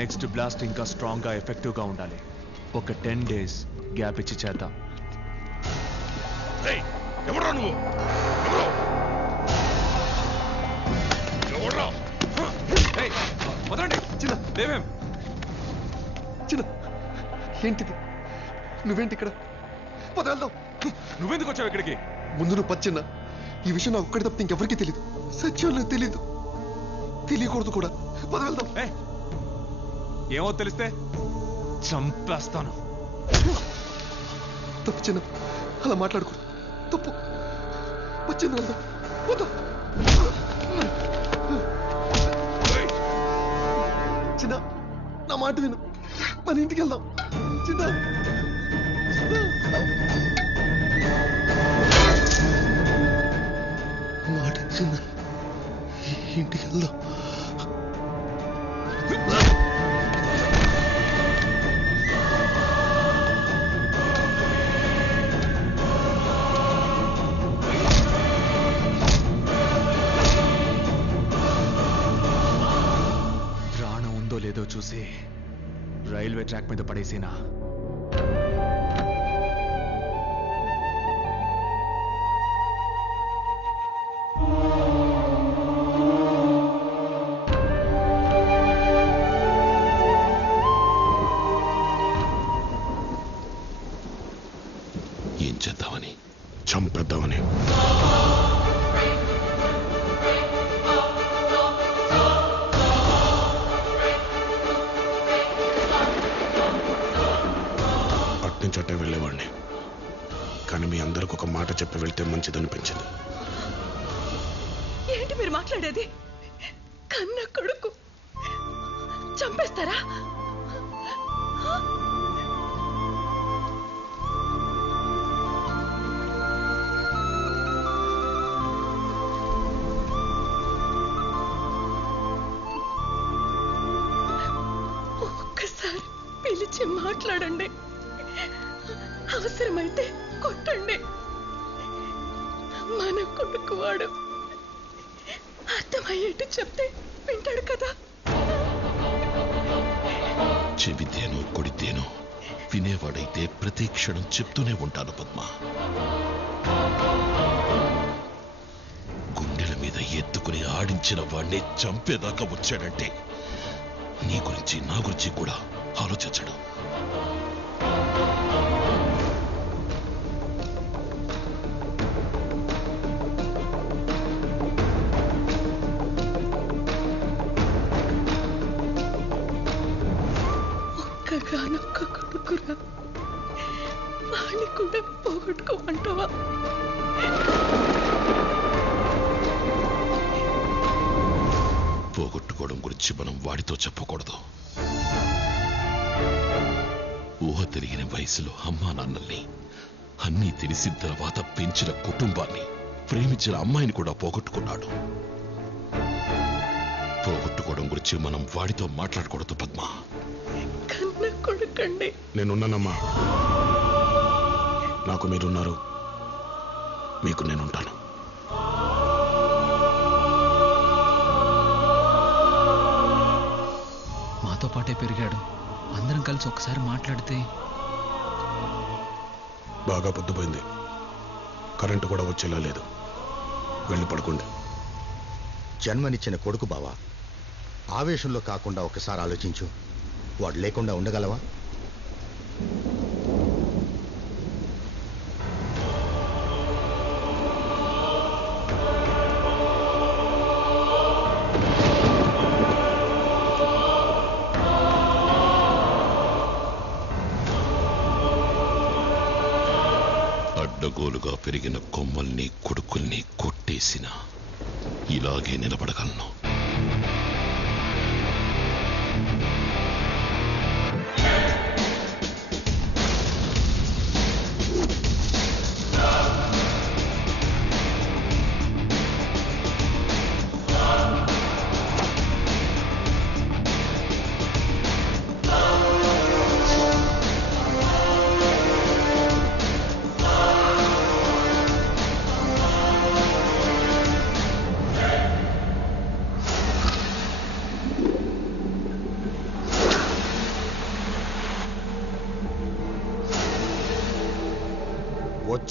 Next blast ఇంకా స్ట్రాంగ్గా ఎఫెక్టివ్గా ఉండాలి. ఒక టెన్ డేస్ గ్యాప్ ఇచ్చి చేద్దాం. ఎవరా నువ్వు? వదలండి. చిన్న దేవేం చిన్న ఏంటిది? నువ్వేంటి ఇక్కడ? పద వెళ్దాం నువ్వెందుకు వచ్చావు ఇక్కడికి? ముందు నువ్వు పచ్చిన్న ఈ విషయం నాకు ఒక్కడి తప్పితే ఇంకెవరికీ తెలియదు సత్యం నాకు తెలియదు తెలియకూడదు కూడా. పద వెళ్దాం ఏమో తెలిస్తే చంపేస్తాను. తప్పు చిన్న అలా మాట్లాడుకో. తప్పు. వచ్చింది వెళ్దాం వద్దా. చిన్న నా మాట విను. మన ఇంటికి వెళ్దాం. చిన్న. మాట చిన్న. ఇంటికి వెళ్దాం. చూసి రైల్వే ట్రాక్ మీద పడేసేనా? ఏం చేద్దామని? చంపేద్దామని. కానీ మీ అందరికి ఒక మాట చెప్పి వెళ్తే మంచిదనిపించింది. ఏంటి మీరు మాట్లాడేది? కన్న కొడుకు చంపేస్తారా? ఒక్కసారి పిలిచి మాట్లాడండి. అవసరమైతే కొట్టండి. మన కొడుకు వాడు అర్థమయ్యేట్టు చెప్తే వింటాడు కదా. చెబితేనో కొడితేనో వినేవాడైతే ప్రతి క్షణం చెప్తూనే ఉంటాను పద్మ. గుండెల మీద ఎత్తుకుని ఆడించిన వాణ్ణి చంపేదాకా వచ్చాడంటే నీ గురించి నా గురించి కూడా ఆలోచించడం. ఒక్కగానొక్క కొడుకురా వాణ్ణి కూడా పోగొట్టుకోమంటావా? పోగొట్టుకోవడం గురించి మనం వాడితో చెప్పకూడదు. ఊహ తిరిగిన వయసులో అమ్మా నాన్నల్ని అన్నీ తెలిసిన తర్వాత పెంచిన కుటుంబాన్ని ప్రేమించిన అమ్మాయిని కూడా పోగొట్టుకున్నాడు. పోగొట్టుకోవడం గురించి మనం వాడితో మాట్లాడకూడదు పద్మ. కొడుకండి నేనున్నానమ్మా. నాకు మీరున్నారు. మీకు నేనుంటాను. మాతో పాటే పెరిగాడు. అందరం కలిసి ఒకసారి మాట్లాడితే బాగా పొద్దుపోయింది. కరెంటు కూడా వచ్చేలా లేదు. వెళ్ళి పడుకోండి. జన్మనిచ్చిన కొడుకు బావా ఆవేశంలో కాకుండా ఒకసారి ఆలోచించు. వాడు లేకుండా ఉండగలవా? అడ్డగోలుగా పెరిగిన కొమ్మల్ని కొడుకుల్ని కొట్టేసిన ఇలాగే నిలబడగలను.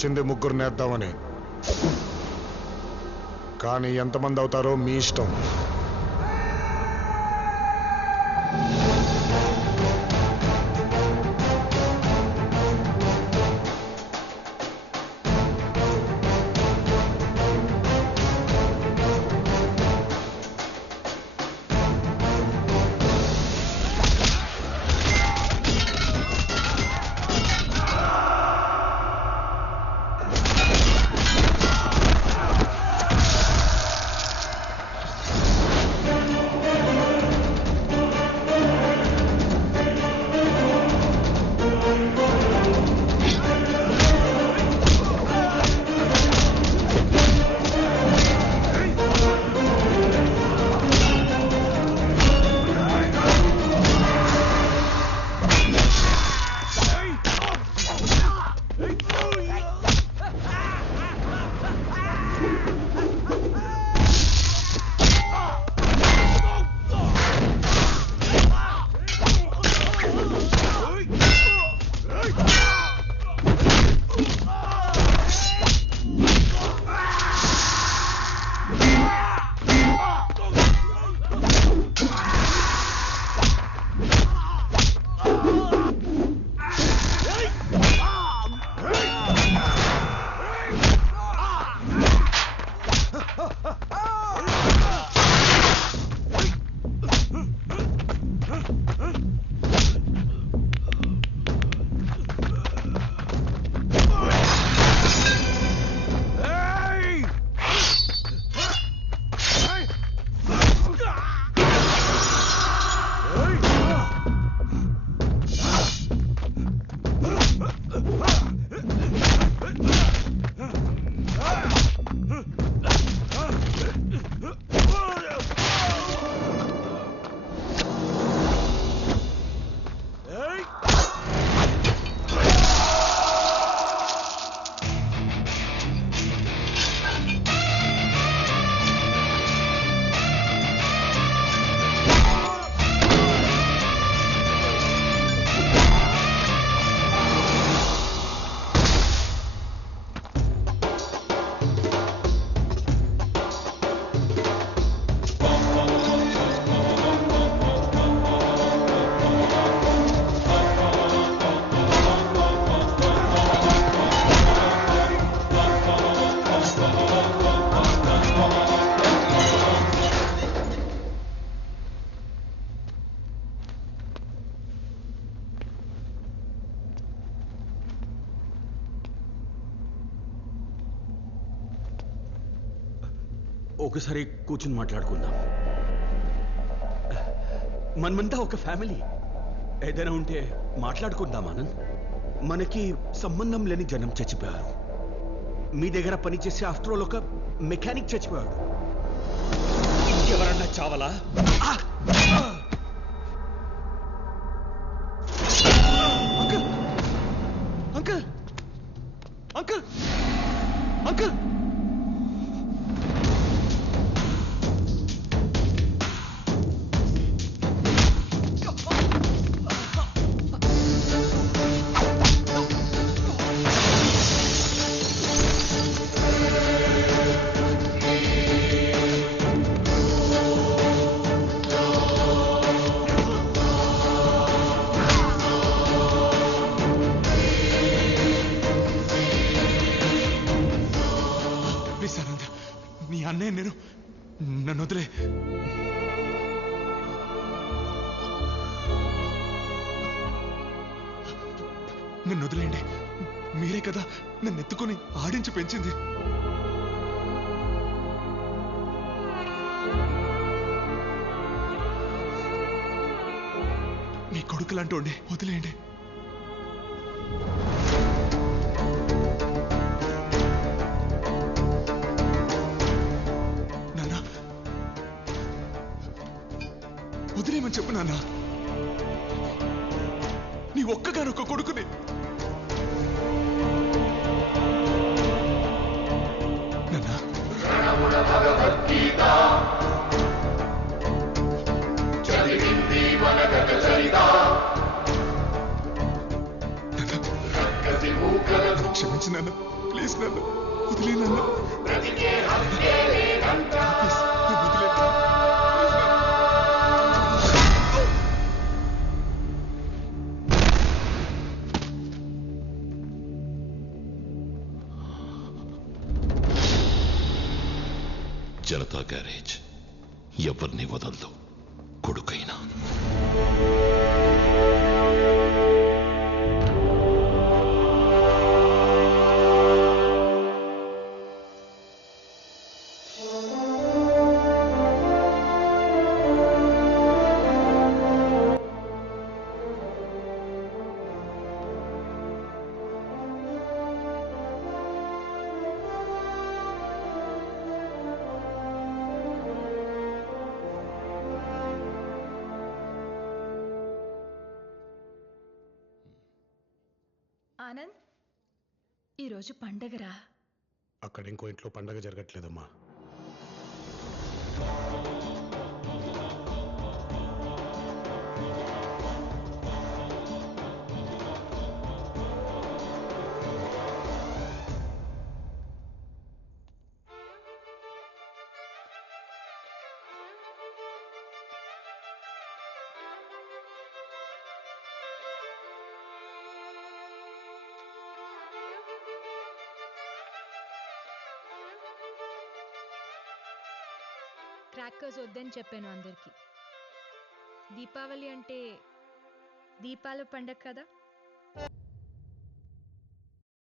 వచ్చింది ముగ్గురు నేద్దామని. కానీ ఎంతమంది అవుతారో మీ ఇష్టం. ఒకసారి కూర్చుని మాట్లాడుకుందాం. మనమంతా ఒక ఫ్యామిలీ. ఏదైనా ఉంటే మాట్లాడుకుందాం ఆనంద్. మనకి సంబంధం లేని జనం చచ్చిపోయారు. మీ దగ్గర పనిచేసే ఆఫ్టర్ ఆల్ ఒక మెకానిక్ చచ్చిపోయాడు. ఇంకెవరన్నా చావలా? నన్ను వదిలేండి మీరే కదా నన్ను ఎత్తుకొని ఆడించి పెంచింది. మీ కొడుకులంటోండి వదిలేయండి. నాన్న వదిలేయమని చెప్పు నాన్న నీ ఒక్కగానొక్క కొడుకుని భగవద్గీత. చదివింది మన గత చరిత క్షమించినాను ప్లీజ్ నన్ను వదిలేనన్నా బ్రతికే హత్యే లేదంటా. జనతా గ్యారేజ్. ఎవరిని వదలదు. కొడుకైనా. ఆనంద్ ఈరోజు పండగరా? అక్కడ ఇంకో ఇంట్లో పండగ జరగట్లేదమ్మా. క్రాకర్స్ వద్దని చెప్పాను అందరికీ. దీపావళి అంటే దీపాల పండగ కదా?